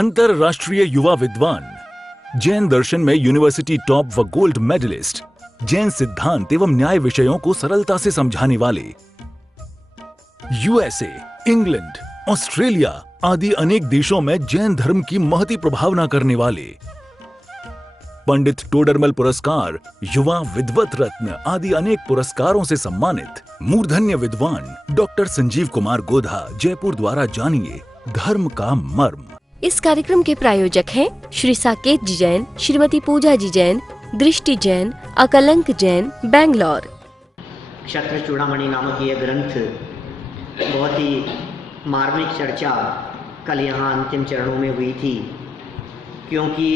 अंतरराष्ट्रीय युवा विद्वान, जैन दर्शन में यूनिवर्सिटी टॉप व गोल्ड मेडलिस्ट, जैन सिद्धांत एवं न्याय विषयों को सरलता से समझाने वाले, यूएसए, इंग्लैंड, ऑस्ट्रेलिया आदि अनेक देशों में जैन धर्म की महती प्रभावना करने वाले, पंडित टोडरमल पुरस्कार, युवा विद्वत रत्न आदि अनेक पुरस्कारों से सम्मानित मूर्धन्य विद्वान डॉक्टर संजीव कुमार गोधा जयपुर द्वारा जानिए धर्म का मर्म। इस कार्यक्रम के प्रायोजक हैं श्री साकेत जी जैन, श्रीमती पूजा जी जैन, दृष्टि जैन, अकलंक जैन, बैंगलोर। क्षत्र चूड़ामणि नामक ये ग्रंथ बहुत ही मार्मिक चर्चा कल यहाँ अंतिम चरणों में हुई थी, क्योंकि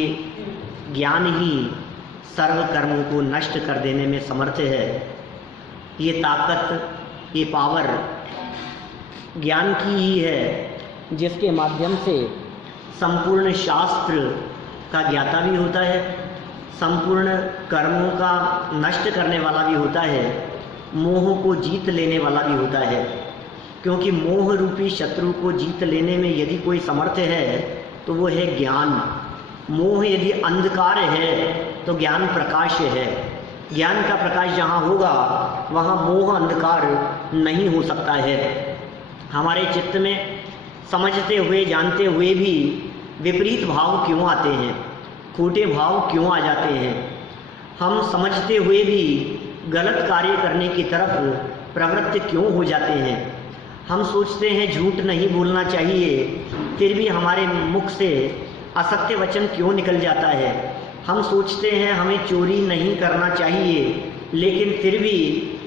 ज्ञान ही सर्व कर्मों को नष्ट कर देने में समर्थ है। ये ताकत, ये पावर ज्ञान की ही है, जिसके माध्यम से संपूर्ण शास्त्र का ज्ञाता भी होता है, संपूर्ण कर्मों का नष्ट करने वाला भी होता है, मोह को जीत लेने वाला भी होता है। क्योंकि मोह रूपी शत्रु को जीत लेने में यदि कोई समर्थ है तो वो है ज्ञान। मोह यदि अंधकार है तो ज्ञान प्रकाश है। ज्ञान का प्रकाश जहाँ होगा वहाँ मोह अंधकार नहीं हो सकता है। हमारे चित्त में समझते हुए जानते हुए भी विपरीत भाव क्यों आते हैं, खोटे भाव क्यों आ जाते हैं? हम समझते हुए भी गलत कार्य करने की तरफ प्रवृत्त क्यों हो जाते हैं? हम सोचते हैं झूठ नहीं बोलना चाहिए, फिर भी हमारे मुख से असत्य वचन क्यों निकल जाता है? हम सोचते हैं हमें चोरी नहीं करना चाहिए, लेकिन फिर भी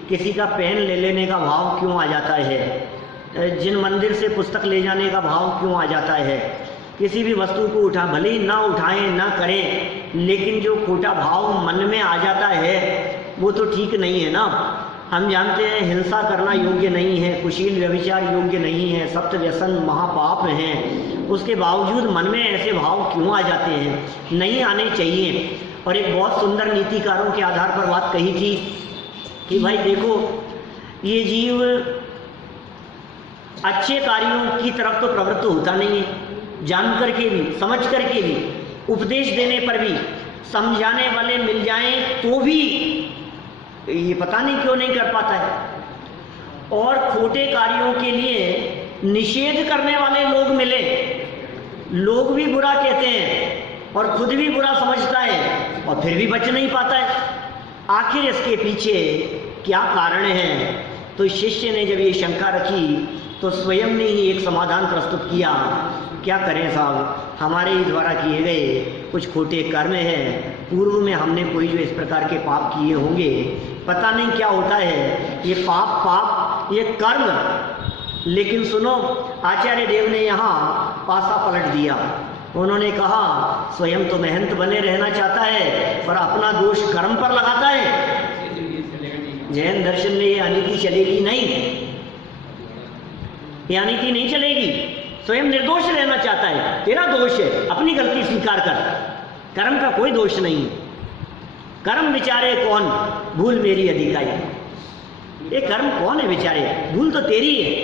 किसी का पेन ले लेने का भाव क्यों आ जाता है? जिन मंदिर से पुस्तक ले जाने का भाव क्यों आ जाता है? किसी भी वस्तु को उठा, भले ही ना उठाएं ना करें, लेकिन जो खोटा भाव मन में आ जाता है वो तो ठीक नहीं है ना। हम जानते हैं हिंसा करना योग्य नहीं है, कुशील व्यभिचार योग्य नहीं है, सप्त व्यसन महापाप हैं, उसके बावजूद मन में ऐसे भाव क्यों आ जाते हैं? नहीं आने चाहिए। और एक बहुत सुंदर नीतिकारों के आधार पर बात कही थी कि भाई देखो, ये जीव अच्छे कार्यों की तरफ तो प्रवृत्त होता नहीं है, जान करके भी समझ करके भी, उपदेश देने पर भी, समझाने वाले मिल जाएं तो भी ये पता नहीं क्यों नहीं कर पाता है। और खोटे कार्यों के लिए निषेध करने वाले लोग मिले, लोग भी बुरा कहते हैं और खुद भी बुरा समझता है और फिर भी बच नहीं पाता है। आखिर इसके पीछे क्या कारण है? तो शिष्य ने जब ये शंका रखी तो स्वयं ने ही एक समाधान प्रस्तुत किया। क्या करें साहब, हमारे ही द्वारा किए गए कुछ खोटे कर्म हैं, पूर्व में हमने कोई जो इस प्रकार के पाप किए होंगे, पता नहीं क्या होता है ये पाप ये कर्म। लेकिन सुनो, आचार्य देव ने यहाँ पासा पलट दिया। उन्होंने कहा स्वयं तो महंत बने रहना चाहता है पर अपना दोष कर्म पर लगाता है। जैन दर्शन में ये अनीति चलेगी नहीं, ये अनीति नहीं चलेगी। स्वयं निर्दोष रहना चाहता है, तेरा दोष है, अपनी गलती स्वीकार कर, कर्म का कोई दोष नहीं। कर्म विचारे कौन, भूल मेरी अधिकाई। ये कर्म कौन है विचारे, भूल तो तेरी है।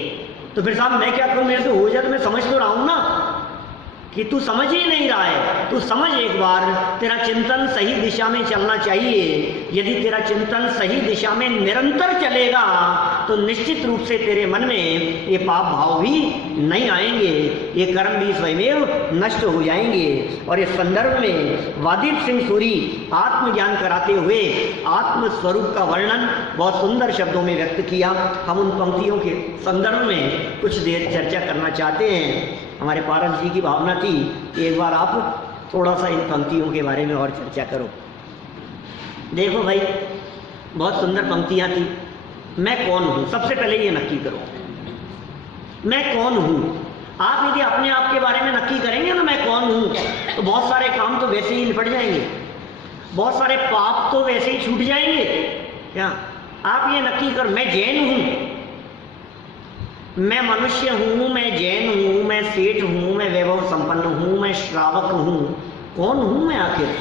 तो फिर साहब मैं क्या करूं, मेरे से हो जाए तो मैं समझ तो रहा हूं ना कि तू समझ ही नहीं रहा है। तू समझ एक बार, तेरा चिंतन सही दिशा में चलना चाहिए। यदि तेरा चिंतन सही दिशा में निरंतर चलेगा तो निश्चित रूप से तेरे मन में ये पाप भाव भी नहीं आएंगे, ये कर्म भी स्वयमेव नष्ट हो जाएंगे। और इस संदर्भ में वादीप सिंह सूरी आत्मज्ञान कराते हुए आत्म स्वरूप का वर्णन बहुत सुंदर शब्दों में व्यक्त किया। हम उन पंक्तियों के संदर्भ में कुछ देर चर्चा करना चाहते हैं। हमारे पारस जी की भावना थी कि एक बार आप थोड़ा सा इन पंक्तियों के बारे में और चर्चा करो। देखो भाई, बहुत सुंदर पंक्तियां थी। मैं कौन हूं, सबसे पहले ये नक्की करो, मैं कौन हूं। आप यदि अपने आप के बारे में नक्की करेंगे ना मैं कौन हूं, तो बहुत सारे काम तो वैसे ही निपट जाएंगे, बहुत सारे पाप तो वैसे ही छूट जाएंगे। क्या आप ये नक्की कर, मैं जैन हूं, मैं मनुष्य हूं, मैं जैन हूं, मैं सेठ हूं, मैं वैभव संपन्न हूं, मैं श्रावक हूं, कौन हूं मैं आखिर?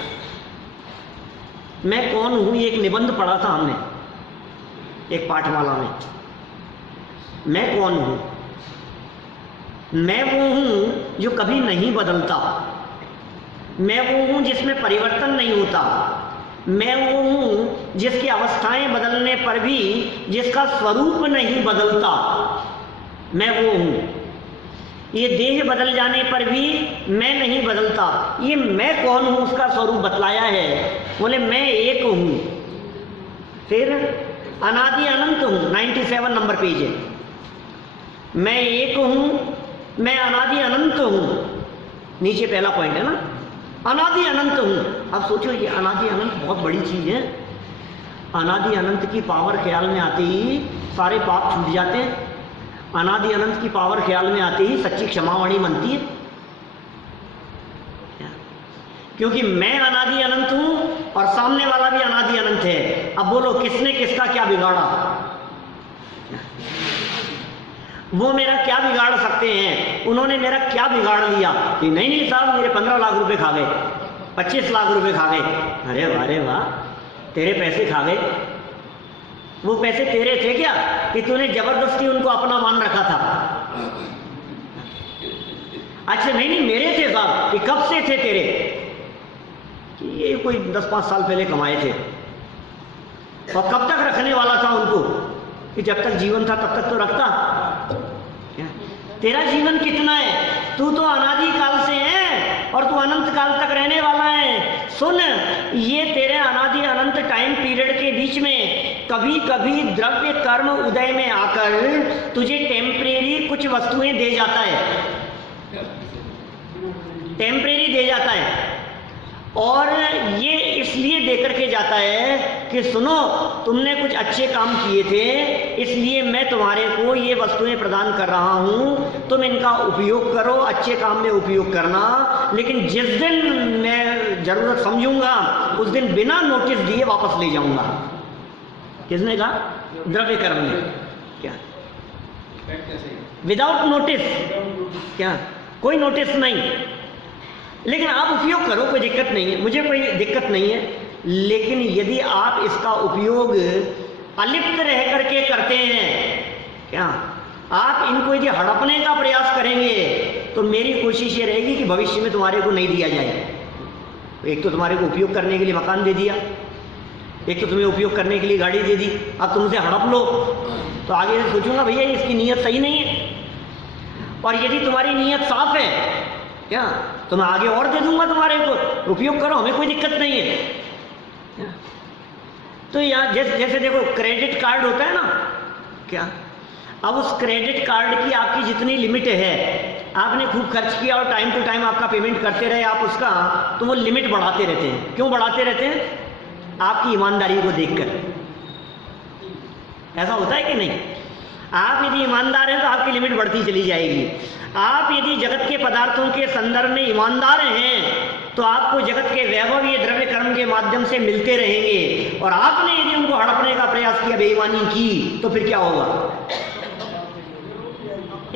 मैं कौन हूं? ये एक निबंध पढ़ा था हमने एक पाठमाला में। मैं कौन हूं? मैं वो हूँ जो कभी नहीं बदलता, मैं वो हूँ जिसमें परिवर्तन नहीं होता, मैं वो हूँ जिसकी अवस्थाएं बदलने पर भी जिसका स्वरूप नहीं बदलता, मैं वो हूँ। ये देह बदल जाने पर भी मैं नहीं बदलता। ये मैं कौन हूँ उसका स्वरूप बतलाया है। बोले मैं एक हूँ। फिर अनादि अनंत हूँ, 97 नंबर पेज है। मैं एक हूँ, मैं अनादि अनंत हूँ, नीचे पहला पॉइंट है ना, अनादि अनंत हूँ। अब सोचो ये अनादि अनंत बहुत बड़ी चीज है। अनादि अनंत की पावर ख्याल में आते ही सारे पाप छूट जाते हैं। अनादि अनंत की पावर ख्याल में आते ही सच्ची क्षमावाणी बनती है। क्योंकि मैं अनादि अनंत हूं और सामने वाला भी अनादि अनंत है। अब बोलो किसने किसका क्या बिगाड़ा? वो मेरा क्या बिगाड़ सकते हैं? उन्होंने मेरा क्या बिगाड़ लिया? कि नहीं साहब मेरे 15 लाख रुपए खा गए, 25 लाख रुपए खा गए। अरे वाह, तेरे पैसे खा गए। वो पैसे तेरे थे क्या कि तूने जबरदस्ती उनको अपना मान रखा था? अच्छा नहीं मेरे थे साहब। कि कब से थे तेरे? कि ये कोई 10-5 साल पहले कमाए थे। और कब तक रखने वाला था उनको? कि जब तक जीवन था तब तक तो रखता। तेरा जीवन कितना है? तू तो अनादि काल से है और तू अनंत काल तक रहने वाला है। सुन, ये तेरे अनादि अनंत टाइम पीरियड के बीच में कभी कभी द्रव्य कर्म उदय में आकर तुझे टेम्परेरी कुछ वस्तुएं दे जाता है, टेम्परेरी दे जाता है। और ये इसलिए देकर के जाता है कि सुनो तुमने कुछ अच्छे काम किए थे, इसलिए मैं तुम्हारे को ये वस्तुएं प्रदान कर रहा हूँ, तुम इनका उपयोग करो, अच्छे काम में उपयोग करना। लेकिन जिस दिन मैं जरूरत समझूंगा उस दिन बिना नोटिस दिए वापस ले जाऊंगा। किसने कहा? द्रव्य कर्म ने। क्या विदाउट नोटिस? क्या कोई नोटिस नहीं? लेकिन आप उपयोग करो, कोई दिक्कत नहीं है, मुझे कोई दिक्कत नहीं है। लेकिन यदि आप इसका उपयोग अलिप्त रह करके करते हैं, क्या आप इनको यदि हड़पने का प्रयास करेंगे तो मेरी कोशिश ये रहेगी कि भविष्य में तुम्हारे को नहीं दिया जाए। एक तो तुम्हारे को उपयोग करने के लिए मकान दे दिया, एक तो तुम्हें उपयोग करने के लिए गाड़ी दे दी, अब तुमसे हड़प लो तो आगे से सोचूंगा भैया इसकी नीयत सही नहीं है। और यदि तुम्हारी नीयत साफ है क्या तो मैं आगे और दे दूंगा तुम्हारे को, उपयोग करो, हमें कोई दिक्कत नहीं है। तो यहाँ जैसे देखो क्रेडिट कार्ड होता है ना, क्या अब उस क्रेडिट कार्ड की आपकी जितनी लिमिट है, आपने खूब खर्च किया और टाइम टू टाइम आपका पेमेंट करते रहे आप उसका, तो वो लिमिट बढ़ाते रहते हैं। क्यों बढ़ाते रहते हैं? आपकी ईमानदारी को देखकर। ऐसा होता है कि नहीं? आप यदि ईमानदार हैं तो आपकी लिमिट बढ़ती चली जाएगी। आप यदि जगत के पदार्थों के संदर्भ में ईमानदार हैं तो आपको जगत के वैभव ये द्रव्य कर्म के माध्यम से मिलते रहेंगे। और आपने यदि उनको हड़पने का प्रयास किया, बेईमानी की, तो फिर क्या होगा?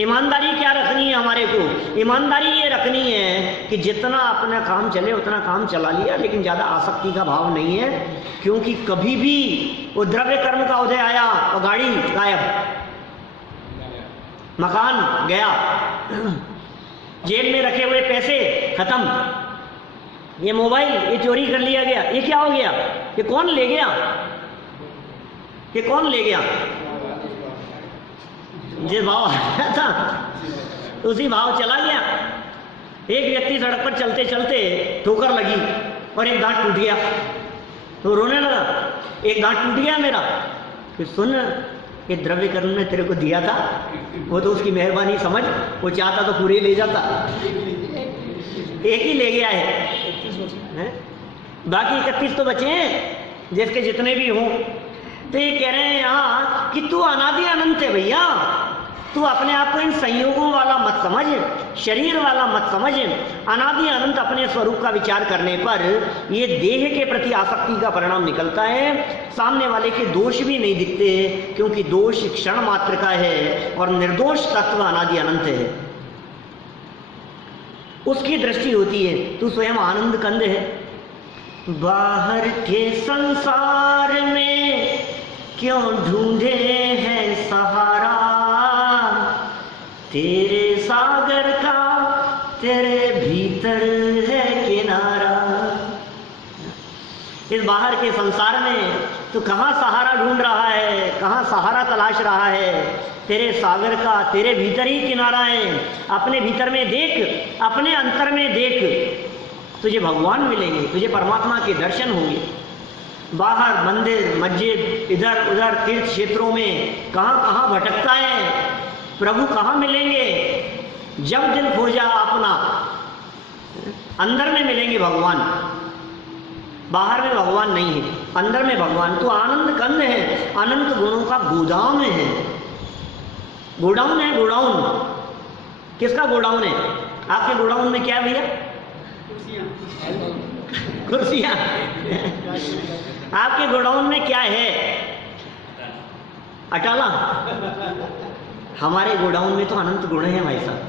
ईमानदारी क्या रखनी है हमारे को? ईमानदारी ये रखनी है कि जितना अपना काम चले उतना काम चला लिया, लेकिन ज़्यादा आसक्ति का भाव नहीं है। क्योंकि कभी भी वो द्रव्य कर्म का उदय आया और गाड़ी गायब, मकान गया, जेब में रखे हुए पैसे खत्म, ये मोबाइल ये चोरी कर लिया गया, ये क्या हो गया? ये कौन ले गया? ये कौन ले गया? जिस भाव आया था उसी भाव चला गया। एक व्यक्ति सड़क पर चलते चलते ठोकर लगी और एक दांत टूट गया तो रोने लगा, एक दांत टूट गया मेरा। फिर सुन, ये द्रव्य कर्म ने तेरे को दिया था, वो तो उसकी मेहरबानी समझ, वो चाहता तो पूरे ले जाता, एक ही ले गया है? बाकी 31 तो बचे हैं जिसके जितने भी हों। तो ये कह रहे हैं यहाँ कि तू अनादि अनंत है भैया, तू अपने आप को इन संयोगों वाला मत समझ, शरीर वाला मत समझ। अनादि अनंत अपने स्वरूप का विचार करने पर ये देह के प्रति आसक्ति का परिणाम निकलता है। सामने वाले के दोष भी नहीं दिखते क्योंकि दोष क्षण मात्र का है और निर्दोष तत्व अनादि अनंत है, उसकी दृष्टि होती है। तू स्वयं आनंद कंद है। बाहर के संसार में क्यों ढूंढे है सहारा, तेरे सागर तेरे भीतर है किनारा। इस बाहर के संसार में तू कहाँ सहारा ढूंढ रहा है, कहाँ सहारा तलाश रहा है? तेरे सागर का तेरे भीतर ही किनारा है। अपने भीतर में देख, अपने अंतर में देख, तुझे भगवान मिलेंगे, तुझे परमात्मा के दर्शन होंगे। बाहर मंदिर मस्जिद इधर उधर तीर्थ क्षेत्रों में कहाँ कहाँ भटकता है, प्रभु कहाँ मिलेंगे? जब दिल खोजा अपना, अंदर में मिलेंगे भगवान। बाहर में भगवान नहीं है, अंदर में भगवान। तो आनंद कंद है, अनंत गुणों का गोदाम है। गोडाउन है, गोडाउन। किसका गोडाउन है? आपके गोडाउन में क्या है भैया? कुर्सियां। आपके गोडाउन में क्या है? अटाला। हमारे गोडाउन में तो अनंत गुण हैं भाई साहब,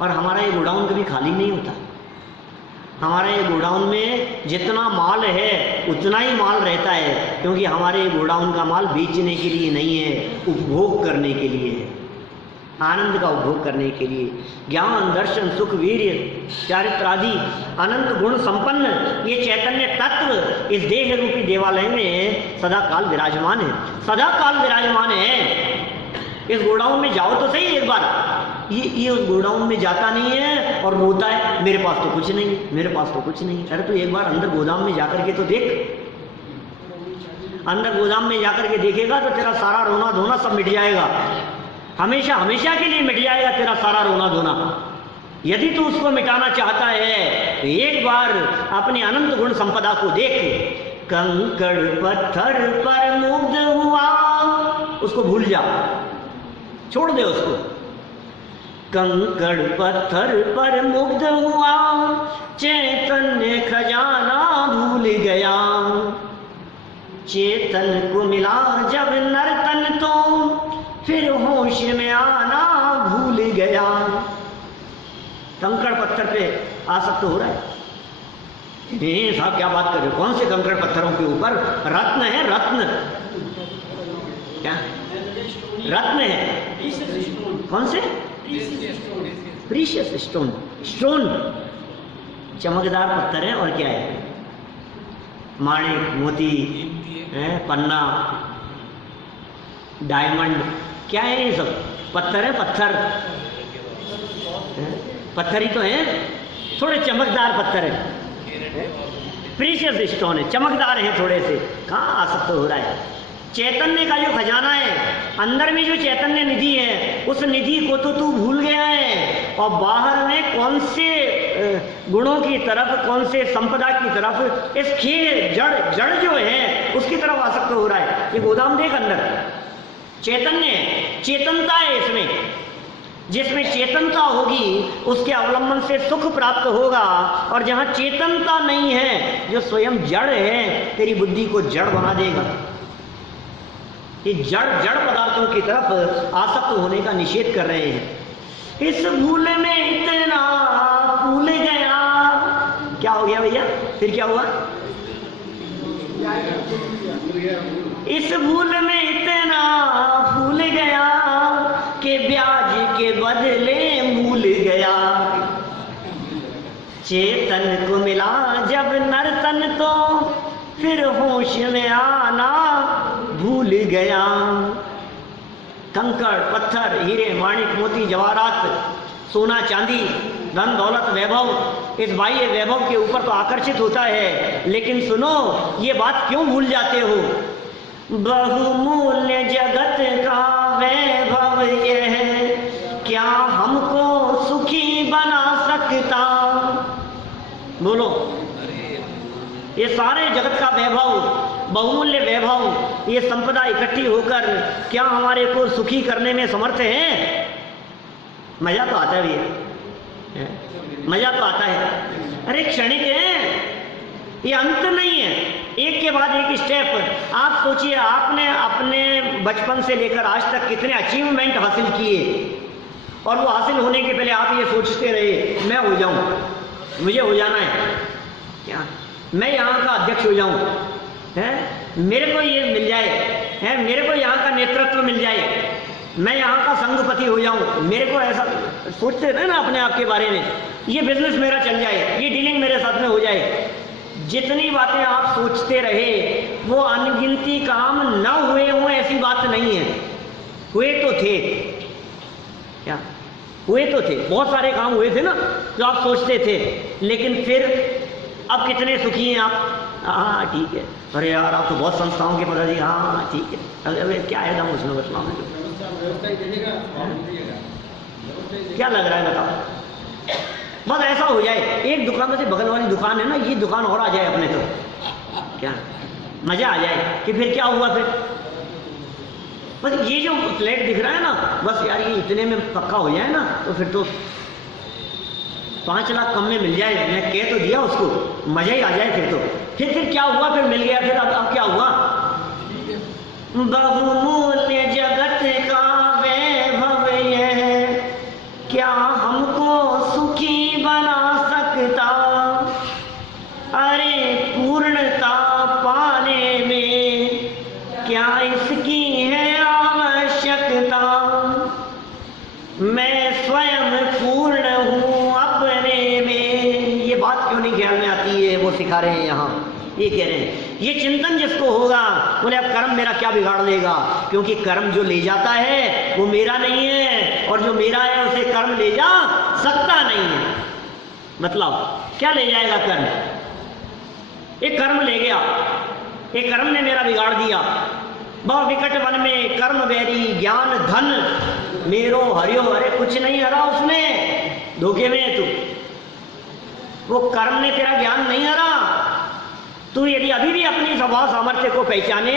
और हमारा ये गोडाउन कभी खाली नहीं होता। हमारे गोडाउन में जितना माल है उतना ही माल रहता है, क्योंकि हमारे गोडाउन का माल बेचने के लिए नहीं है, उपभोग करने के लिए है, आनंद का उपभोग करने के लिए। ज्ञान दर्शन सुख वीर्य चारित्र आदि अनंत गुण संपन्न ये चैतन्य तत्व इस देह रूपी देवालय में सदा काल विराजमान है, सदा काल विराजमान है। इस गोडाउन में जाओ तो सही एक बार। ये उस गोडाउन में जाता नहीं है और रोता है, मेरे पास तो कुछ नहीं, मेरे पास तो कुछ नहीं। अरे तो एक बार अंदर गोदाम में जाकर के तो देख। अंदर गोदाम में जाकर के देखेगा तो तेरा सारा रोना धोना सब मिट जाएगा, हमेशा हमेशा के लिए मिट जाएगा तेरा सारा रोना धोना। यदि तू उसको मिटाना चाहता है तो एक बार अपनी अनंत गुण संपदा को देख। कंकड़ पत्थर पर मुग्ध हुआ, उसको भूल जा, छोड़ दे उसको। कंकड़ पत्थर पर मुग्ध हुआ, चैतन्य खजाना भूल गया। चेतन को मिला जब नर्तन तो फिर होश में आना भूल गया। कंकड़ पत्थर पे आसक्त हो रहा है। नहीं साहब क्या बात कर रहे हो, कौन से कंकड़ पत्थरों के ऊपर? रत्न है, रत्न। क्या रत्न है? कौन से? Precious stone. स्टोन चमकदार पत्थर है, और क्या है? माणिक मोती है, पन्ना डायमंड, क्या है ये सब? पत्थर है, पत्थर। पत्थर ही तो है, थोड़े चमकदार पत्थर है, प्रीशियस स्टोन है, चमकदार है थोड़े से। कहाँ आसक्त हो रहा है? चैतन्य का जो खजाना है, अंदर में जो चैतन्य निधि है, उस निधि को तो तू भूल गया है, और बाहर में कौन से गुणों की तरफ, कौन से संपदा की तरफ, इस खेल जड़ जड़ जो है उसकी तरफ आसक्त हो रहा है। ये गोदाम देख, अंदर चैतन्य, चेतनता है इसमें। जिसमें चेतनता होगी उसके अवलंबन से सुख प्राप्त होगा, और जहाँ चेतनता नहीं है, जो स्वयं जड़ है, तेरी बुद्धि को जड़ बना देगा। ये जड़ जड़ पदार्थों की तरफ आसक्त होने का निषेध कर रहे हैं। इस भूल में इतना भूल गया। क्या हो गया भैया? फिर क्या हुआ? इस भूल में इतना भूल गया कि ब्याज के बदले मूल गया। चेतन को मिला जब नर्तन तो फिर होश में आना भूल गया। कंकड़ पत्थर हीरे माणिक मोती जवाहरात सोना चांदी धन दौलत वैभव, इस बाह्य वैभव के ऊपर तो आकर्षित होता है, लेकिन सुनो ये बात क्यों भूल जाते हो? बहुमूल्य जगत का वैभव ये है, क्या हमको सुखी बना सकता? बोलो, ये सारे जगत का वैभव, बहुमूल्य वैभव, ये संपदा इकट्ठी होकर क्या हमारे को सुखी करने में समर्थ है? मजा तो आता है भैया, मजा तो आता है। अरे क्षणिक है, ये अंत नहीं है, एक के बाद एक स्टेप। आप सोचिए, आपने अपने बचपन से लेकर आज तक कितने अचीवमेंट हासिल किए, और वो हासिल होने के पहले आप ये सोचते रहे मैं हो जाऊं, मुझे हो जाना है, क्या मैं यहाँ का अध्यक्ष हो जाऊं, है मेरे को ये मिल जाए, है मेरे को यहाँ का नेतृत्व मिल जाए, मैं यहाँ का संघपति हो जाऊं, मेरे को ऐसा सोचते रहे ना अपने आप के बारे में, ये बिजनेस मेरा चल जाए, ये डीलिंग मेरे साथ में हो जाए। जितनी बातें आप सोचते रहे वो अनगिनती काम न हुए हों ऐसी बात नहीं है। हुए तो थे, क्या हुए तो थे, बहुत सारे काम हुए थे ना जो आप सोचते थे, लेकिन फिर अब कितने सुखी हैं आप? हाँ ठीक है, अरे यार आप तो बहुत संस्थाओं के पता जी, हाँ ठीक है, अरे क्या है दम उसमें बचना में, क्या लग रहा है बताओ? बस ऐसा हो जाए, एक दुकान से बगल वाली दुकान है ना, ये दुकान और आ जाए अपने तो क्या मजा आ जाए कि फिर क्या हुआ फिर? बस ये जो फ्लैट दिख रहा है ना, बस यार ये इतने में पक्का हो जाए ना तो फिर तो 5 लाख कम में मिल जाए, मैं कह तो दिया उसको, मजा ही आ जाए फिर तो। फिर क्या हुआ? फिर मिल गया, फिर अब क्या हुआ? बहुमूल्य जगत का वैभव यह क्या हमको सुखी बना सकता, अरे पूर्णता पाने में क्या इसकी है आवश्यकता, मैं स्वयं पूर्ण हूँ अपने में। ये बात क्यों नहीं ख्याल में आती है? वो सिखा रहे हैं यहाँ, ये कह रहे हैं ये चिंतन जिसको होगा, बोले अब कर्म मेरा क्या बिगाड़ देगा, क्योंकि कर्म जो ले जाता है वो मेरा नहीं है, और जो मेरा है उसे कर्म ले जा सकता नहीं है। मतलब क्या ले जाएगा कर्म? एक कर्म ले गया, एक कर्म ने मेरा बिगाड़ दिया। बहु विकट वन में कर्म बैरी ज्ञान धन मेरो हरियो, अरे कुछ नहीं हरा उसने, धोखे में है तू, वो कर्म ने तेरा ज्ञान नहीं हरा। तू यदि अभी भी अपनी स्वभाव सामर्थ्य को पहचाने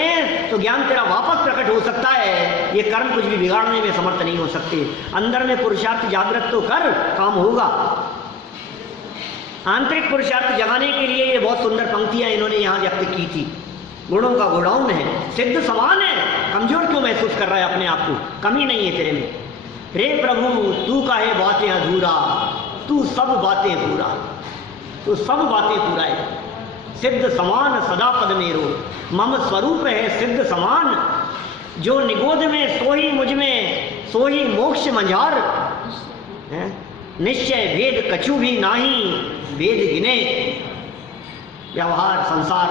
तो ज्ञान तेरा वापस प्रकट हो सकता है। ये कर्म कुछ भी बिगाड़ने में समर्थ नहीं हो सकते। अंदर में पुरुषार्थ जागृत तो कर, काम होगा। आंतरिक पुरुषार्थ जगाने के लिए ये बहुत सुंदर पंक्तियां इन्होंने यहाँ व्यक्त की थी। गुणों का गोडाउन है, सिद्ध समान है, कमजोर क्यों महसूस कर रहा है अपने आप को? कमी नहीं है तेरे में। रे प्रभु तू काहे बातें अधूरा, तू सब बातें पूरा, तू सब बातें पूरा है। सिद्ध समान सदा पद मेरो, मम स्वरूप है सिद्ध समान, जो निगोद में सोही मुझ में, सोही मोक्ष मंझार। निश्चय भेद कछु भी नाही, भेद गिने। व्यवहार संसार,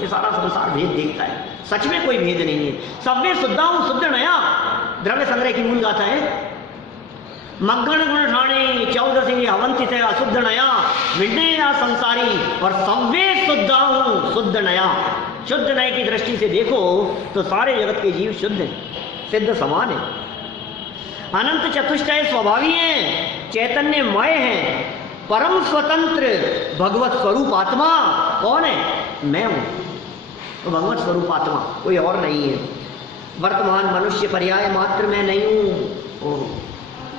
ये सारा संसार भेद देखता है, सच में कोई भेद नहीं है। सब में शुद्धाऊं शुद्ध नया, द्रव्य संग्रह की मूल गाथा है। मग्गण गुण ठाणे 14 सिंह अवंतित है अशुद्ध नया, विडने या संसारी, और सव्वे शुद्धाऊं शुद्ध नया। शुद्ध नए की दृष्टि से देखो तो सारे जगत के जीव शुद्ध हैं, सिद्ध समान है, अनंत चतुष्टय स्वभावी हैं, चैतन्यमय हैं, परम स्वतंत्र भगवत स्वरूप आत्मा। कौन है? मैं हूं, तो भगवत स्वरूप आत्मा कोई और नहीं है। वर्तमान मनुष्य पर्याय मात्र मैं नहीं हूं।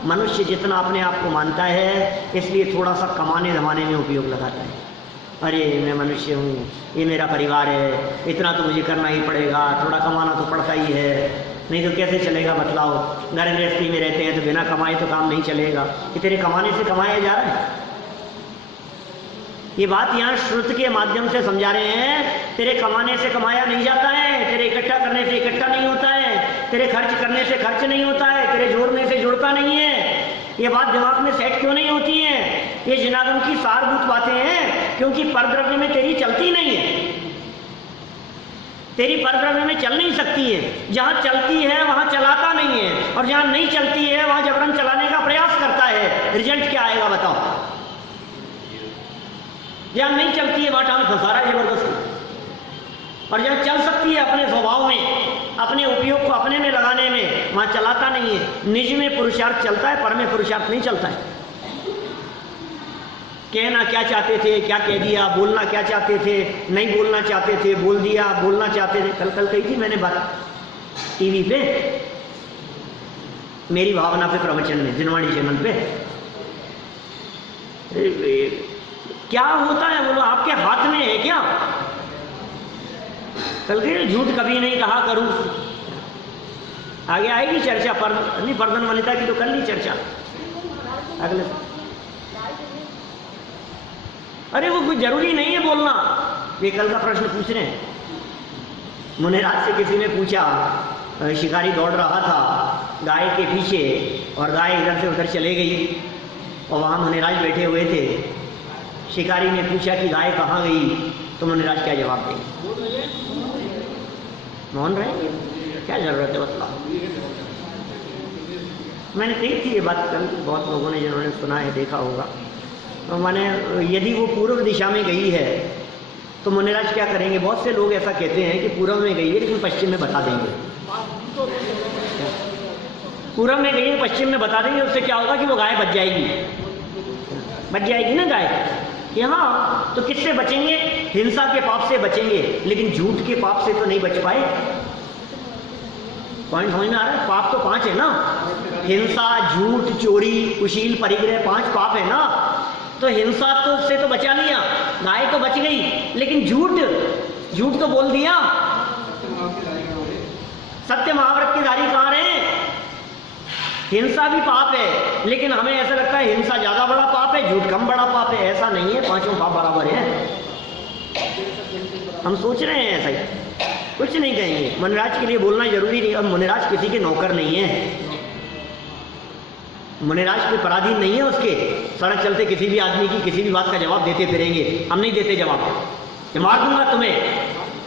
मनुष्य जितना अपने आप को मानता है, इसलिए थोड़ा सा कमाने धमाने में उपयोग लगाता है। अरे मैं मनुष्य हूँ, ये मेरा परिवार है, इतना तो मुझे करना ही पड़ेगा, थोड़ा कमाना तो पड़ता ही है, नहीं तो कैसे चलेगा बतलाओ। घर गृहस्थी में रहते हैं तो बिना कमाए तो काम नहीं चलेगा। ये तेरे कमाने से कमाया जा रहा है। ये बात यहाँ श्रुत के माध्यम से समझा रहे हैं। तेरे कमाने से कमाया नहीं जाता है, तेरे इकट्ठा करने से इकट्ठा नहीं होता है, तेरे खर्च करने से खर्च नहीं होता है, तेरे जोड़ने से जुड़ता नहीं है। ये बात दिमाग में सेट क्यों नहीं होती है? ये जिनागम की सारभूत बातें हैं, क्योंकि परद्रव्य में तेरी चलती नहीं है, तेरी परद्रव्य में चल नहीं सकती है। जहाँ चलती है वहाँ चलाता नहीं है, और जहाँ नहीं चलती है वहाँ जबरन चलाने का प्रयास करता है। रिजल्ट क्या आएगा बताओ? जहाँ नहीं चलती है वहाँ टांग फंसा रहा है जबरदस्ती, और जहाँ चल सकती है अपने स्वभाव में, अपने उपयोग को अपने में लगाने में, वहाँ चलाता नहीं है। निज में पुरुषार्थ चलता है, पर में पुरुषार्थ नहीं चलता है। कहना क्या चाहते थे, क्या कह दिया, बोलना क्या चाहते थे, नहीं बोलना चाहते थे, बोल दिया, बोलना चाहते थे। कल कही थी मैंने बात टीवी पे, मेरी भावना पे प्रवचन में, जिनवाणी चैनल पे। क्या होता है बोलो, आपके हाथ में है क्या? कल के झूठ कभी नहीं कहा करूं, आगे आएगी चर्चा पर नहीं, पर्दन वनिता की तो कर ली चर्चा अगले। अरे वो कुछ जरूरी नहीं है बोलना। ये कल का प्रश्न पूछ रहे हैं। मुने रात से किसी ने पूछा, शिकारी दौड़ रहा था गाय के पीछे, और गाय इधर से उधर चले गई और वहाँ मुनिराज बैठे हुए थे। शिकारी ने पूछा कि गाय कहाँ गई, तो मुनिराज क्या जवाब देंगे? मौन रहेंगे? क्या जरूरत है बतलाओ। मैंने कही थी ये बात कल, बहुत लोगों ने जिन्होंने सुना है देखा होगा। तो मैंने, यदि वो पूर्व दिशा में गई है तो मुनिराज क्या करेंगे? बहुत से लोग ऐसा कहते हैं कि पूर्व में गई है लेकिन पश्चिम में बता देंगे। पूर्व में गई है पश्चिम में बता देंगे, उससे क्या होगा कि वो गाय बच जाएगी, बच जाएगी ना गाय। कि हाँ, तो किससे बचेंगे? हिंसा के पाप से बचेंगे, लेकिन झूठ के पाप से तो नहीं बच पाए। पॉइंट समझ में आ रहा है? पाप तो 5 है ना, हिंसा, झूठ, चोरी, कुशील, परिग्रह, 5 पाप है ना। तो हिंसा तो से तो बचा लिया, गाय तो बच गई, लेकिन झूठ तो बोल दिया। सत्य महाव्रत के धारी कहाँ रहे? हिंसा भी पाप है, लेकिन हमें ऐसा लगता है हिंसा ज्यादा बड़ा पाप है, झूठ कम बड़ा पाप है। ऐसा नहीं है, 5 पाप बराबर है। हम सोच रहे हैं ऐसा ही, कुछ नहीं कहेंगे। मुनिराज के लिए बोलना जरूरी नहीं। अब मुनिराज किसी के नौकर नहीं है, मुनिराज कोई पराधीन नहीं है उसके। सड़क चलते किसी भी आदमी की किसी भी बात का जवाब देते फिरेंगे। हम नहीं देते जवाब, मार दूंगा तुम्हें।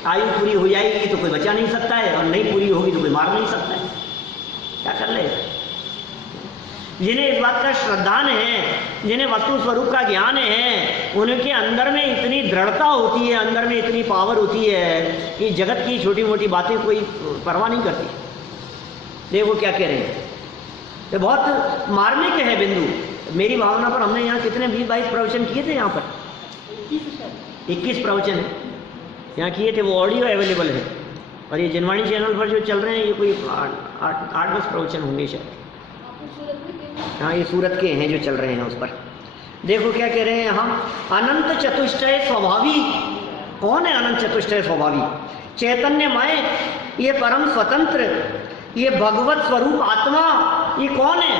आयु पूरी हो जाएगी तो कोई बचा नहीं सकता है, और नहीं पूरी होगी तो कोई मार नहीं सकता है। क्या कर ले? जिन्हें इस बात का श्रद्धान है, जिन्हें वस्तु स्वरूप का ज्ञान है, उनके अंदर में इतनी दृढ़ता होती है, अंदर में इतनी पावर होती है कि जगत की छोटी मोटी बातें कोई परवाह नहीं करती। देखो क्या कह रहे हैं, ये बहुत मार्मिक है बिंदु। मेरी भावना पर हमने यहाँ कितने 20-22 प्रवचन किए थे, यहाँ पर 21 प्रवचन है यहाँ किए थे। वो ऑडियो अवेलेबल है, और ये जनवाणी चैनल पर जो चल रहे हैं ये कोई 8-10 प्रवचन होंगे शायद। हाँ, ये सूरत के हैं जो चल रहे हैं उस पर। देखो क्या कह रहे हैं यहाँ, अनंत चतुष्टय स्वभावी। कौन है अनंत चतुष्टय स्वभावी? चैतन्यमय, ये परम स्वतंत्र, ये भगवत स्वरूप आत्मा, ये कौन है?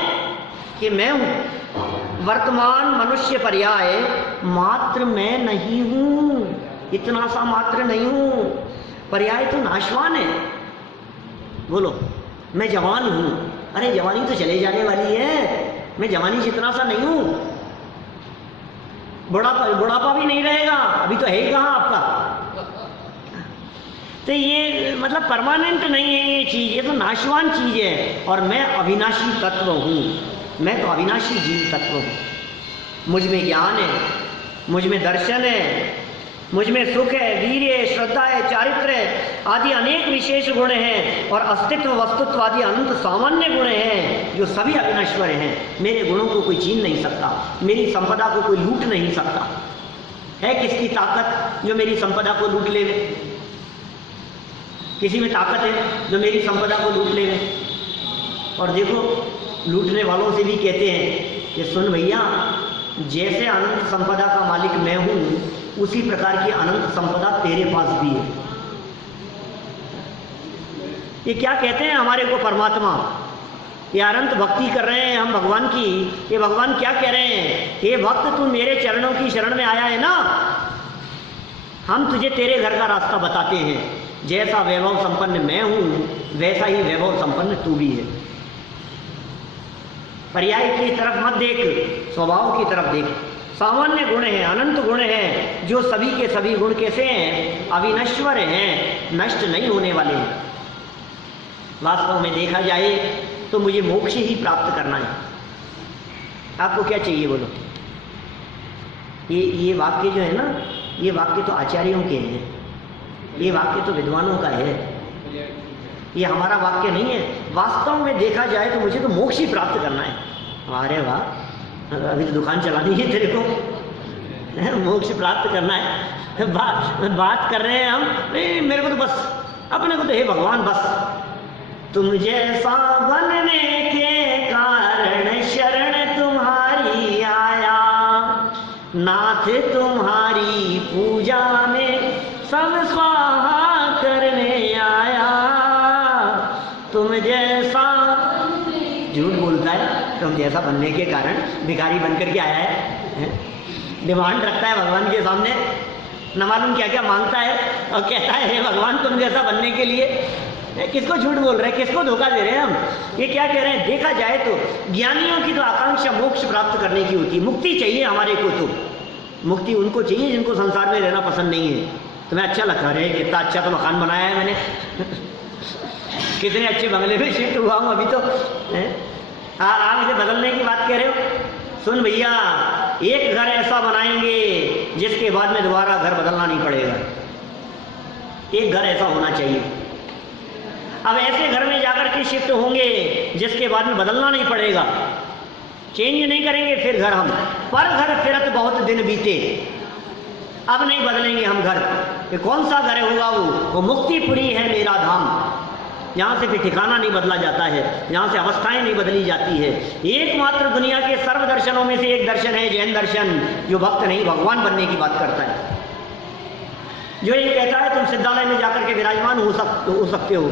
कि मैं हूं। वर्तमान मनुष्य पर्याय मात्र मैं नहीं हूं, इतना सा मात्र नहीं हूं। पर्याय तो नाशवान है। बोलो, मैं जवान हूं। अरे जवानी तो चले जाने वाली है, मैं जवानी से इतना सा नहीं हूं। बुढ़ापा भी नहीं रहेगा, अभी तो है ही कहाँ आपका। तो ये मतलब परमानेंट नहीं है ये चीज, ये तो नाशवान चीज है। और मैं अविनाशी तत्व हूँ, मैं तो अविनाशी जीव तत्व हूँ। मुझ में ज्ञान है, मुझ में दर्शन है, मुझ में सुख है, वीर्य है, श्रद्धा है, चारित्र है, आदि अनेक विशेष गुण हैं, और अस्तित्व वस्तुत्व आदि अनंत सामान्य गुण हैं जो सभी अविनश्वर हैं। मेरे गुणों को कोई छीन नहीं सकता, मेरी संपदा को कोई लूट नहीं सकता। है किसकी ताकत जो मेरी संपदा को लूट ले? किसी में ताकत है जो मेरी संपदा को लूट ले? और देखो, लूटने वालों से भी कहते हैं कि सुन भैया, जैसे अनंत संपदा का मालिक मैं हूं, उसी प्रकार की अनंत संपदा तेरे पास भी है। ये क्या कहते हैं हमारे को परमात्मा? ये अनंत भक्ति कर रहे हैं हम भगवान की। ये भगवान क्या कह रहे हैं? हे भक्त, तू मेरे चरणों की शरण में आया है ना, हम तुझे तेरे घर का रास्ता बताते हैं। जैसा वैभव संपन्न मैं हूं, वैसा ही वैभव संपन्न तू भी है। पर्याय की तरफ मत देख, स्वभाव की तरफ देख। सामान्य गुण है, अनंत गुण है, जो सभी के सभी गुण कैसे हैं? अविनश्वर हैं, नष्ट नहीं होने वाले हैं। वास्तव में देखा जाए तो मुझे मोक्ष ही प्राप्त करना है। आपको क्या चाहिए बोलो? ये वाक्य जो है ना, ये वाक्य तो आचार्यों के हैं, ये वाक्य तो विद्वानों का है, ये हमारा वाक्य नहीं है। वास्तव में देखा जाए तो मुझे तो मोक्ष ही प्राप्त करना है। अरे वाह, अभी तो दुकान चलानी है तेरे को, मोक्ष प्राप्त करना है। बात कर रहे हैं हम, मेरे को तो बस अपने को तो हे भगवान, बस तुम जैसा बनने के कारण शरण तुम्हारी आया, नाथ तुम्हारी पूजा में सब स्वाहा करने आया। तुम जैसा, झूठ बोलता है, तुम जैसा बनने के कारण भिखारी बनकर के आया है। डिमांड रखता है भगवान के सामने, न मालूम क्या क्या मांगता है, और कहता है हे भगवान तुम जैसा बनने के लिए किसको झूठ बोल रहे हैं, किसको धोखा दे रहे हैं हम? ये क्या कह रहे हैं? देखा जाए तो ज्ञानियों की तो आकांक्षा मोक्ष प्राप्त करने की होती है, मुक्ति चाहिए हमारे को। तो मुक्ति उनको चाहिए जिनको संसार में रहना पसंद नहीं है। तुम्हें अच्छा लगता है, कितना अच्छा तो मकान बनाया है मैंने कितने अच्छे बंगले में शिफ्ट हुआ हूँ अभी तो। आप इसे बदलने की बात कह रहे हो? सुन भैया, एक घर ऐसा बनाएंगे जिसके बाद में दोबारा घर बदलना नहीं पड़ेगा। एक घर ऐसा होना चाहिए। अब ऐसे घर में जाकर के शिफ्ट होंगे जिसके बाद में बदलना नहीं पड़ेगा, चेंज नहीं करेंगे फिर घर हम। पर घर फिरत बहुत दिन बीते, अब नहीं बदलेंगे हम घर। ये कौन सा घर होगा? वो मुक्तिपुरी है मेरा धाम, यहाँ से फिर ठिकाना नहीं बदला जाता है, यहाँ से अवस्थाएं नहीं बदली जाती है। एकमात्र दुनिया के सर्व दर्शनों में से एक दर्शन है जैन दर्शन, जो भक्त नहीं भगवान बनने की बात करता है, जो ये कहता है तुम सिद्धालय में जाकर के विराजमान हो सकते हो।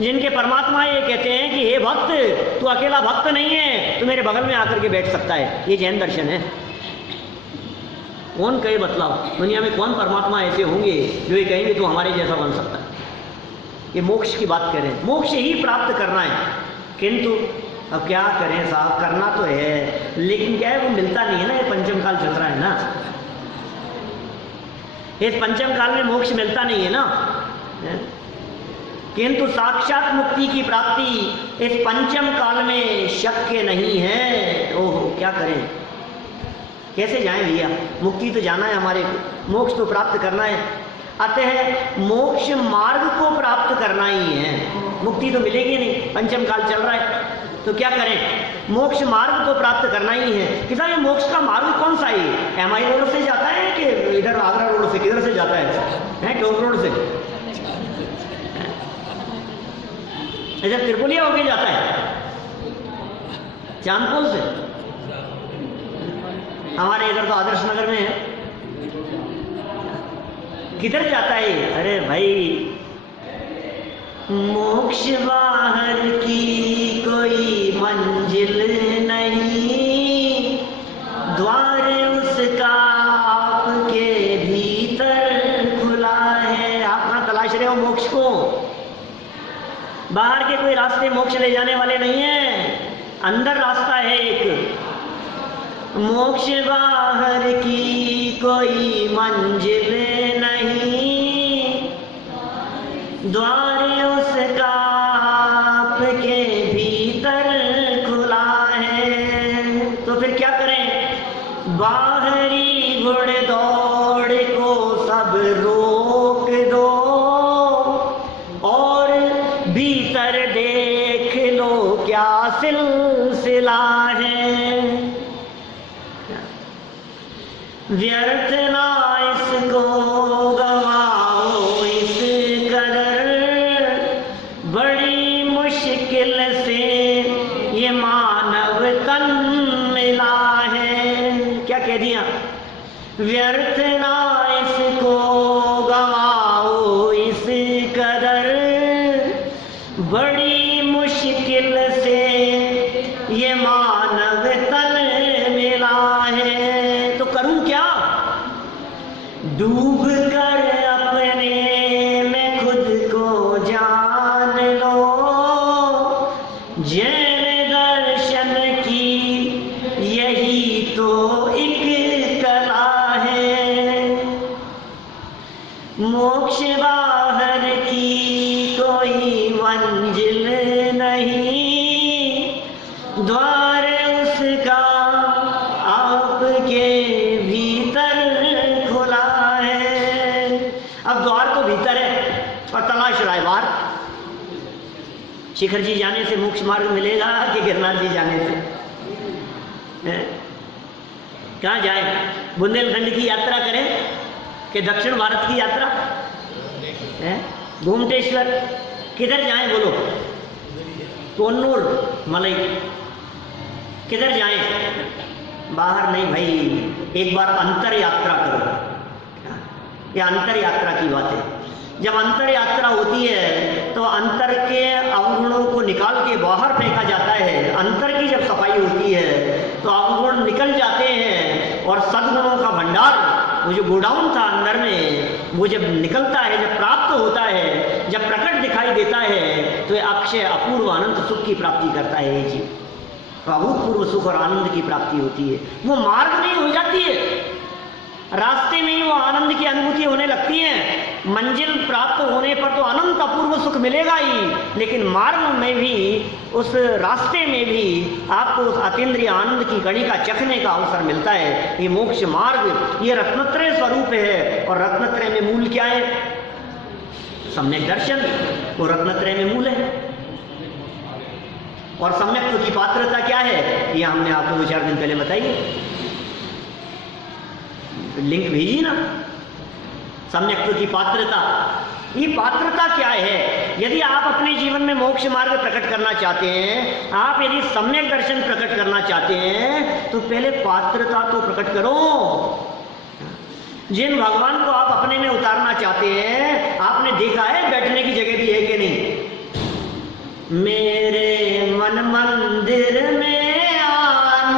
जिनके परमात्मा ये कहते हैं कि हे भक्त, तू अकेला भक्त नहीं है, तू मेरे बगल में आकर के बैठ सकता है। ये जैन दर्शन है। कौन कहे, बतलाओ, दुनिया में कौन परमात्मा ऐसे होंगे जो ये कहेंगे तू हमारे जैसा बन सकता है? ये मोक्ष की बात करें, मोक्ष ही प्राप्त करना है। किंतु अब क्या करें साहब, करना तो है, लेकिन क्या है वो मिलता नहीं है ना। ये पंचम काल चल रहा है ना, इस पंचम काल में मोक्ष मिलता नहीं है ना। किंतु साक्षात मुक्ति की प्राप्ति इस पंचम काल में शक्य नहीं है। ओहो, क्या करें, कैसे जाएं भैया? मुक्ति तो जाना है हमारे को, मोक्ष तो प्राप्त करना है। अतः मोक्ष मार्ग को प्राप्त करना ही है, मुक्ति तो मिलेगी नहीं, पंचम काल चल रहा है। तो क्या करें? मोक्ष मार्ग को प्राप्त करना ही है। कि साहब ये मोक्ष का मार्ग कौन सा है? MI रोड से जाता है कि इधर आगरा रोड से, किधर से जाता है? टोंक रोड से, इधर त्रिपुलिया होके जाता है, चांदपुर से। हमारे इधर तो आदर्श नगर में है, किधर जाता है? अरे भाई, मोक्ष बाहर की कोई मंजिल नहीं, द्वार उसका आपके भीतर खुला है। आप कहाँ तलाश रहे हो मोक्ष को? बाहर के कोई रास्ते मोक्ष ले जाने वाले नहीं हैं, अंदर रास्ता है एक। मोक्ष बाहर की कोई मंजिल नहीं, द्वार उसका आपके भीतर खुला है। तो फिर क्या करें? बाहरी घुड़दौड़ को सब रोक दो और भीतर देख लो क्या सिलसिला है। व्यर्थ ना इसको गवाओ इस कदर, बड़ी मुश्किल से ये मानव तन मिला है। क्या कह दिया? व्यर्थ ना इसको गवाओ इस कदर, बड़ी मुश्किल से ये मानव तन मिला है। तो करूं क्या? डूब कर अपने में खुद को जान लो, जैन दर्शन की यही तो एक कला है। मोक्ष बाहर की कोई मंजिल नहीं, द्वार उसका आपके भीतर खुला है। अब द्वार तो भीतर है और तलाश रहा है बाहर। शिखर जी जाने से मोक्ष मार्ग मिलेगा कि गिरनार जी जाने से? कहाँ जाए? बुंदेलखंड की यात्रा करें कि दक्षिण भारत की यात्रा? घूमटेश्वर किधर जाएं बोलो? कोन्नूर मलई किधर जाएं? बाहर नहीं भाई, एक बार अंतर यात्रा करो। ये अंतर यात्रा की बात है। जब अंतर यात्रा होती है तो अंतर के अवगुणों को निकाल के बाहर फेंका जाता है। अंतर की जब सफाई होती है तो अवगुण निकल जाते हैं और सद्गुणों का भंडार, वो जो गोडाउन था अंदर में, वो जब निकलता है, जब प्राप्त होता है जब प्रकट दिखाई देता है तो ये अक्षय अपूर्व अनंत सुख की प्राप्ति करता है ये जीव। अभूतपूर्व सुख और आनंद की प्राप्ति होती है। वो मार्ग में ही हो जाती है, रास्ते में ही वो आनंद की अनुभूति होने लगती है। मंजिल प्राप्त होने पर तो अनंत अपूर्व सुख मिलेगा ही, लेकिन मार्ग में भी, उस रास्ते में भी आपको उस अतीन्द्रिय आनंद की कड़ी का चखने का अवसर मिलता है। ये मोक्ष मार्ग, ये रत्नत्रय स्वरूप है। और रत्नत्रय में मूल क्या है? सम्यक दर्शन, वो रत्नत्रय में मूल है। और सम्यक्त्व की पात्रता क्या है? ये हमने आपको 2-4 दिन पहले बताई, लिंक भेजी ना। सम्यक्त्व की पात्रता, ये पात्रता क्या है? यदि आप अपने जीवन में मोक्ष मार्ग प्रकट करना चाहते हैं, आप यदि सम्यक दर्शन प्रकट करना चाहते हैं, तो पहले पात्रता तो प्रकट करो। जिन भगवान को आप अपने में उतारना चाहते हैं, आपने देखा है बैठने की जगह भी है कि नहीं? मेरे मन मंदिर में आन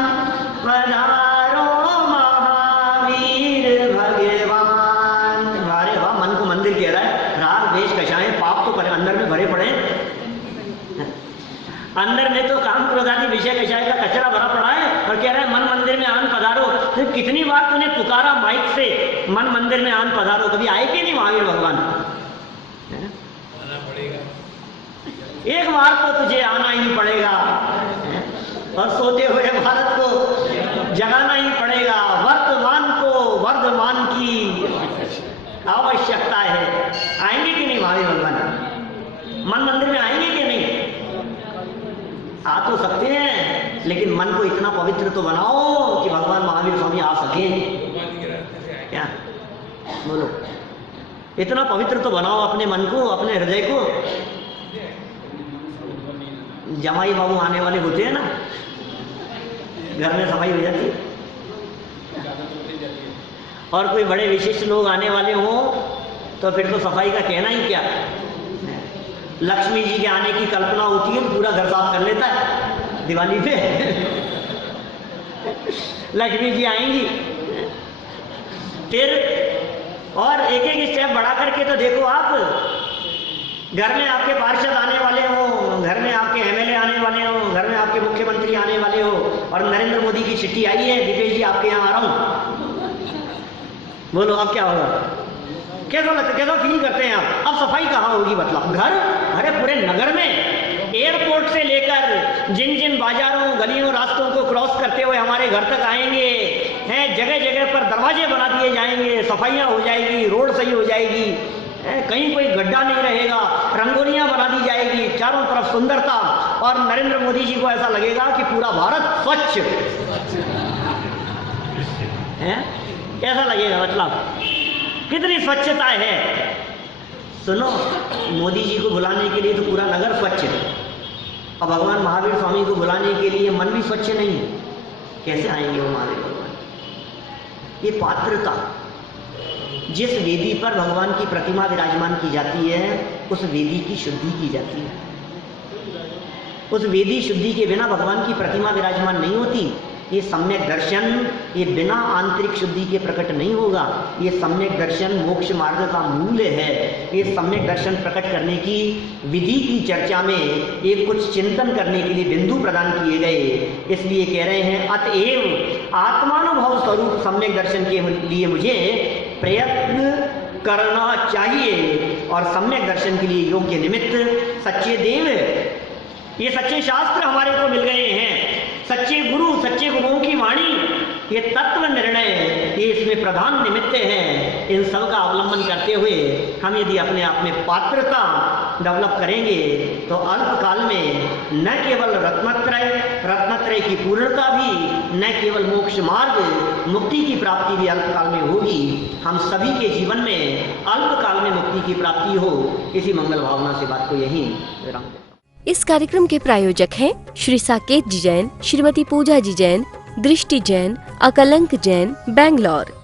पधारो महावीर भगवान। अरे वाह, मन को मंदिर कह रहा है। राग द्वेष कषाय पाप तो अंदर में भरे पड़े, अंदर में तो काम क्रोध आदि विषय कषाय का कचरा भरा पड़ा है, और कह रहा है मन मंदिर में आन पधारो। फिर कितनी बार तूने पुकारा माइक से, मन मंदिर में आन पधारो? कभी आए कि नहीं महावीर भगवान? एक बार तो तुझे आना ही पड़ेगा, और सोते हुए भारत को जगाना ही पड़ेगा। वर्तमान को वर्धमान की आवश्यकता है। आएंगे कि नहीं महावीर भगवान? मन मंदिर में आएंगे कि नहीं? आ तो सकते हैं, लेकिन मन को इतना पवित्र तो बनाओ कि भगवान महावीर स्वामी आ सके। क्या बोलो? इतना पवित्र तो बनाओ अपने मन को, अपने हृदय को। जमाई बाबू आने वाले होते हैं ना, घर में सफाई हो जाती है। और कोई बड़े विशिष्ट लोग आने वाले हों तो फिर तो सफाई का कहना ही क्या। लक्ष्मी जी के आने की कल्पना होती है तो पूरा घर साफ कर लेता है दिवाली पे। लक्ष्मी जी आएंगी फिर, और एक एक स्टेप बढ़ा करके तो देखो आप, घर में आपके पार्षद आने वाले हो, घर में आपके एमएलए आने वाले हो, घर में आपके मुख्यमंत्री आने वाले हो, और नरेंद्र मोदी की चिट्ठी आई है, दीपेश जी आपके यहाँ आ रहा हूँ। बोलो अब क्या होगा? कैसा लगता, कैसा फील करते हैं आप? अब सफाई कहाँ होगी मतलब? घर, अरे पूरे नगर में, एयरपोर्ट से लेकर जिन जिन बाजारों गलियों रास्तों को क्रॉस करते हुए हमारे घर तक आएंगे हैं, जगह जगह पर दरवाजे बना दिए जाएंगे, सफाइयाँ हो जाएगी, रोड सही हो जाएगी, कहीं कोई गड्ढा नहीं रहेगा, रंगोलियां बना दी जाएगी, चारों तरफ सुंदरता, और नरेंद्र मोदी जी को ऐसा लगेगा कि पूरा भारत स्वच्छ है। कैसा लगेगा मतलब? कितनी स्वच्छता है। सुनो, मोदी जी को बुलाने के लिए तो पूरा नगर स्वच्छ है, और भगवान महावीर स्वामी को बुलाने के लिए मन भी स्वच्छ नहीं है। कैसे आएंगे वो महावीर भगवान? ये पात्रता, जिस वेदी पर भगवान की प्रतिमा विराजमान की जाती है, उस वेदी की शुद्धि की जाती है। उस वेदी शुद्धि के बिना भगवान की प्रतिमा विराजमान नहीं होती। ये सम्यक दर्शन, ये बिना आंतरिक शुद्धि के प्रकट नहीं होगा। ये सम्यक दर्शन मोक्ष मार्ग का मूल है। ये सम्यक दर्शन प्रकट करने की विधि की चर्चा में एक कुछ चिंतन करने के लिए बिंदु प्रदान किए गए। इसलिए कह रहे हैं, अतएव आत्मानुभव स्वरूप सम्यक दर्शन के लिए मुझे प्रयत्न करना चाहिए, और सम्यक दर्शन के लिए योग्य निमित्त सच्चे देव, ये सच्चे शास्त्र हमारे को मिल गए हैं, सच्चे गुरु, सच्चे गुरुओं की वाणी, ये तत्व निर्णय, ये इसमें प्रधान निमित्त है। इन सब का अवलंबन करते हुए हम यदि अपने आप में पात्रता डेवलप करेंगे तो अल्पकाल में न केवल रत्नत्रय की पूर्णता भी, न केवल मोक्ष मार्ग, मुक्ति की प्राप्ति भी अल्पकाल में होगी। हम सभी के जीवन में अल्पकाल में मुक्ति की प्राप्ति हो, इसी मंगल भावना से बात को यहीं विराम दें। इस कार्यक्रम के प्रायोजक हैं श्री साकेत जी जैन, श्रीमती पूजा जी जैन, दृष्टि जैन, अकलंक जैन, बैंगलोर।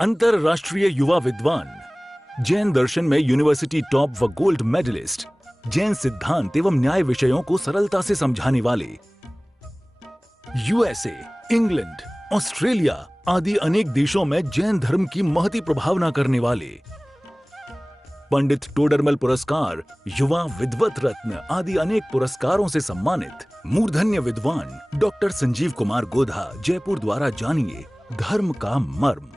अंतरराष्ट्रीय युवा विद्वान जैन दर्शन में यूनिवर्सिटी टॉप व गोल्ड मेडलिस्ट, जैन सिद्धांत एवं न्याय विषयों को सरलता से समझाने वाले, यूएसए, इंग्लैंड, ऑस्ट्रेलिया आदि अनेक देशों में जैन धर्म की महती प्रभावना करने वाले, पंडित टोडरमल पुरस्कार, युवा विद्वत रत्न आदि अनेक पुरस्कारों से सम्मानित मूर्धन्य विद्वान डॉक्टर संजीव कुमार गोधा, जयपुर द्वारा जानिए धर्म का मर्म।